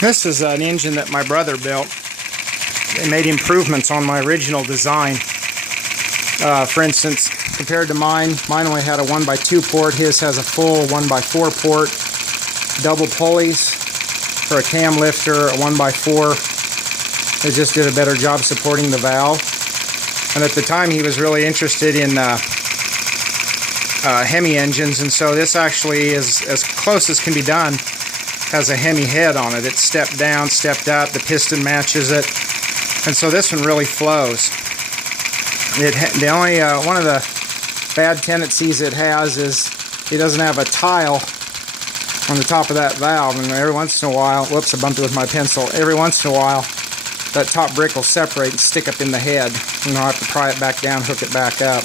This is an engine that my brother built. They made improvements on my original design. For instance, compared to mine only had a 1x2 port. His has a full 1x4 port, double pulleys for a cam lifter, a 1x4. They just did a better job supporting the valve. And at the time he was really interested in hemi engines, and so this actually is as close as can be done. Has a hemi head on it. It's stepped down, stepped up, the piston matches it, and so this one really flows. The only one of the bad tendencies it has is it doesn't have a tile on the top of that valve, and every once in a while, whoops, I bumped it with my pencil, every once in a while that top brick will separate and stick up in the head, and I'll have to pry it back down, hook it back up.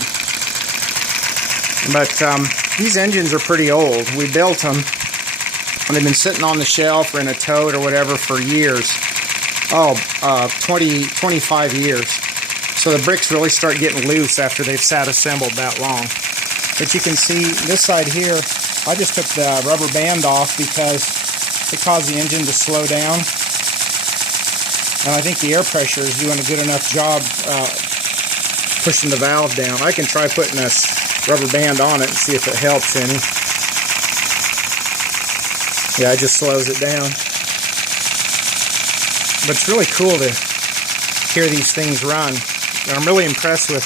But these engines are pretty old. We built them, and they've been sitting on the shelf or in a tote or whatever for years. 25 years. So the bricks really start getting loose after they've sat assembled that long. But you can see this side here, I just took the rubber band off because it caused the engine to slow down. And I think the air pressure is doing a good enough job pushing the valve down. I can try putting a rubber band on it and see if it helps any. Yeah, it just slows it down. But it's really cool to hear these things run. And I'm really impressed with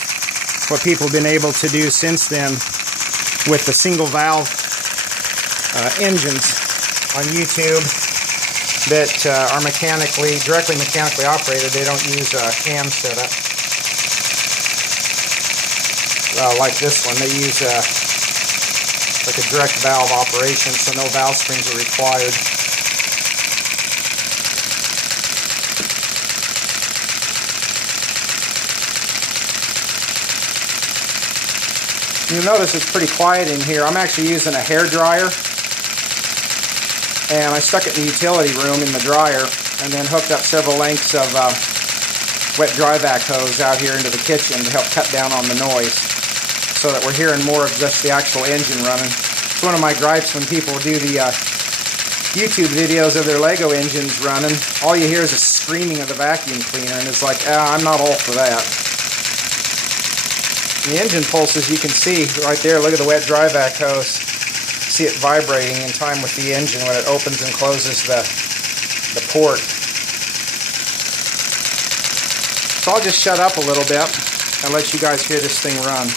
what people have been able to do since then with the single valve engines on YouTube that are directly mechanically operated. They don't use a cam setup. Like this one, they use like a direct valve operation, so no valve springs are required. You'll notice it's pretty quiet in here. I'm actually using a hair dryer, and I stuck it in the utility room in the dryer, and then hooked up several lengths of wet dry vac hose out here into the kitchen to help cut down on the noise, so that we're hearing more of just the actual engine running. It's one of my gripes when people do the YouTube videos of their Lego engines running. All you hear is a screaming of the vacuum cleaner, and it's like, I'm not all for that. The engine pulses, you can see right there, look at the wet dry vac hose. See it vibrating in time with the engine when it opens and closes the port. So I'll just shut up a little bit and let you guys hear this thing run.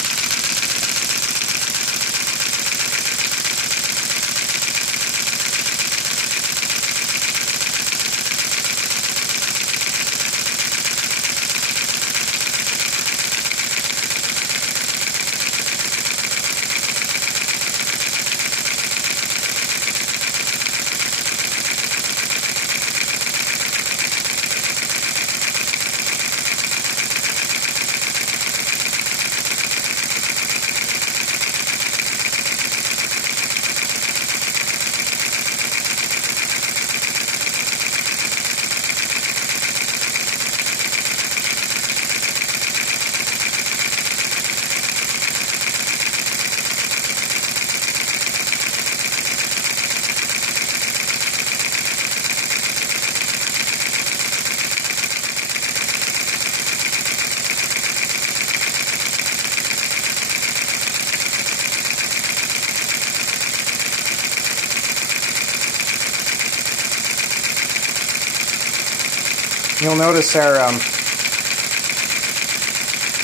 You'll notice our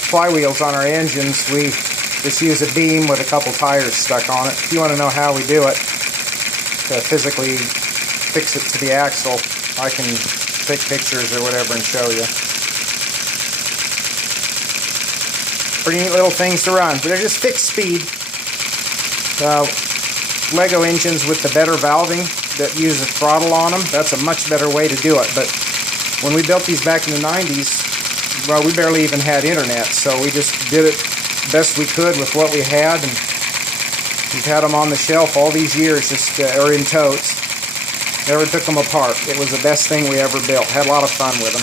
flywheels on our engines, we just use a beam with a couple tires stuck on it. If you want to know how we do it, to physically fix it to the axle, I can take pictures or whatever and show you. Pretty neat little things to run, but they're just fixed speed. Lego engines with the better valving that use a throttle on them, that's a much better way to do it. But when we built these back in the 90s, well, we barely even had internet, so we just did it best we could with what we had, and we've had them on the shelf all these years, just or in totes. Never took them apart. It was the best thing we ever built. Had a lot of fun with them.